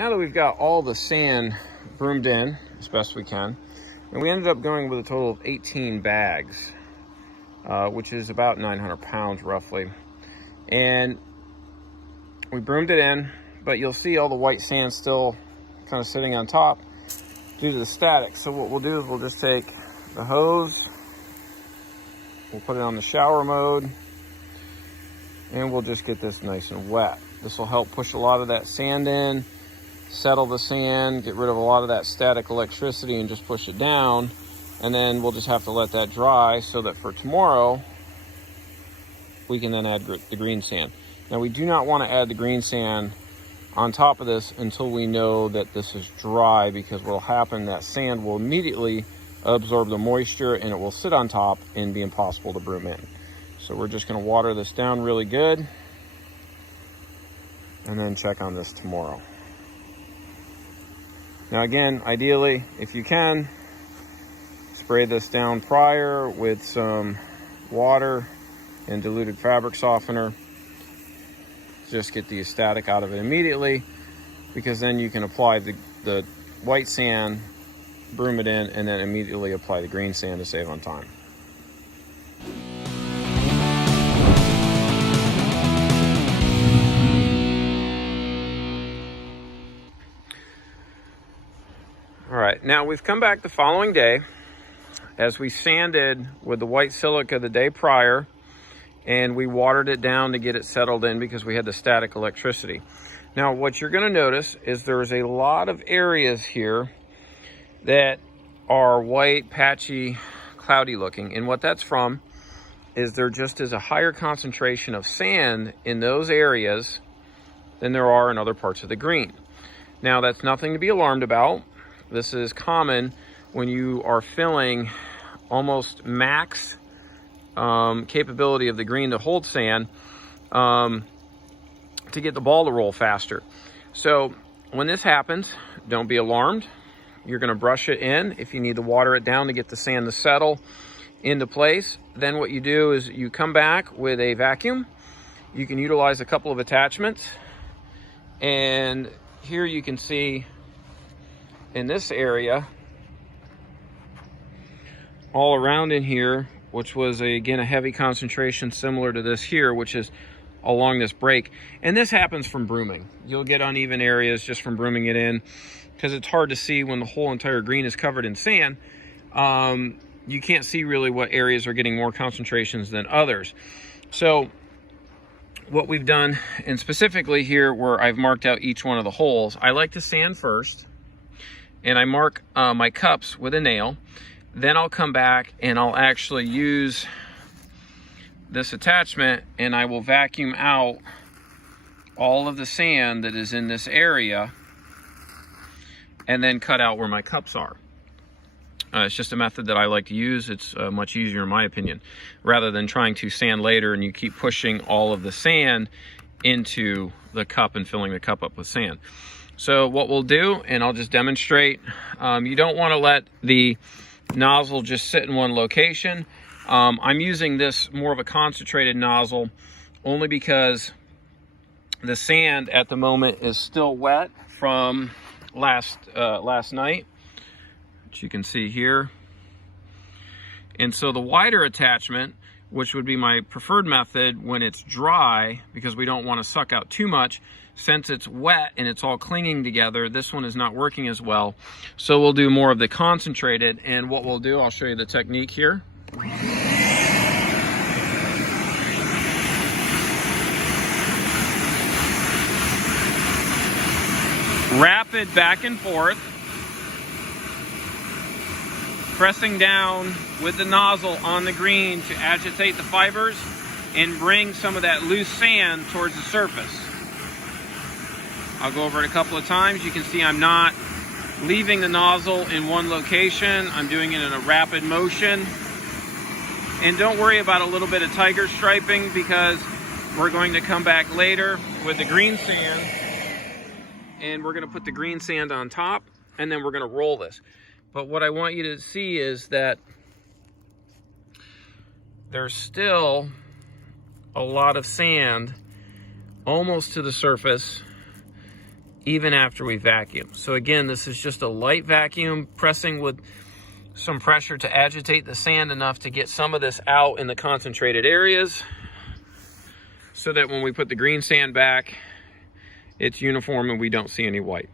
now that we've got all the sand broomed in as best we can, and we ended up going with a total of 18 bags, which is about 900 pounds roughly. And we broomed it in, but you'll see all the white sand still kind of sitting on top due to the static. So what we'll do is we'll just take the hose, we'll put it on the shower mode, and we'll just get this nice and wet. This will help push a lot of that sand in, settle the sand, get rid of a lot of that static electricity and just push it down. And then we'll just have to let that dry so that for tomorrow, we can then add the green sand. Now we do not want to add the green sand on top of this until we know that this is dry, because what will happen, that sand will immediately absorb the moisture and it will sit on top and be impossible to broom in. So we're just going to water this down really good and then check on this tomorrow. Now again, ideally, if you can, spray this down prior with some water and diluted fabric softener. Just get the static out of it immediately, because then you can apply the white sand, broom it in, and then immediately apply the green sand to save on time. All right, now we've come back the following day as we sanded with the white silica the day prior, and we watered it down to get it settled in because we had the static electricity. Now what you're going to notice is there's a lot of areas here that are white, patchy, cloudy looking, and what that's from is there just is a higher concentration of sand in those areas than there are in other parts of the green. Now that's nothing to be alarmed about. This is common when you are filling almost max capability of the green to hold sand to get the ball to roll faster. So when this happens, don't be alarmed. You're going to brush it in. If you need to water it down to get the sand to settle into place, then what you do is you come back with a vacuum. You can utilize a couple of attachments, and here you can see in this area all around in here, which was again a heavy concentration similar to this here, which is along this break. And this happens from brooming. You'll get uneven areas just from brooming it in, because it's hard to see when the whole entire green is covered in sand. You can't see really what areas are getting more concentrations than others. So what we've done, and specifically here where I've marked out each one of the holes, I like to sand first, and I mark my cups with a nail. Then I'll come back and I'll actually use this attachment and I will vacuum out all of the sand that is in this area and then cut out where my cups are. It's just a method that I like to use. It's much easier in my opinion, rather than trying to sand later and you keep pushing all of the sand into the cup and filling the cup up with sand. So what we'll do, and I'll just demonstrate, you don't want to let the nozzle just sit in one location. I'm using this more of a concentrated nozzle only because the sand at the moment is still wet from last night, which you can see here. And so the wider attachment, which would be my preferred method when it's dry, because we don't want to suck out too much, since it's wet and it's all clinging together, this one is not working as well. So we'll do more of the concentrated, and what we'll do, I'll show you the technique here. Rapid back and forth, pressing down with the nozzle on the green to agitate the fibers and bring some of that loose sand towards the surface. I'll go over it a couple of times. You can see I'm not leaving the nozzle in one location. I'm doing it in a rapid motion. And don't worry about a little bit of tiger striping, because we're going to come back later with the green sand and we're going to put the green sand on top, and then we're going to roll this. But what I want you to see is that there's still a lot of sand almost to the surface, even after we vacuum. So again, this is just a light vacuum, pressing with some pressure to agitate the sand enough to get some of this out in the concentrated areas, so that when we put the green sand back, it's uniform and we don't see any white.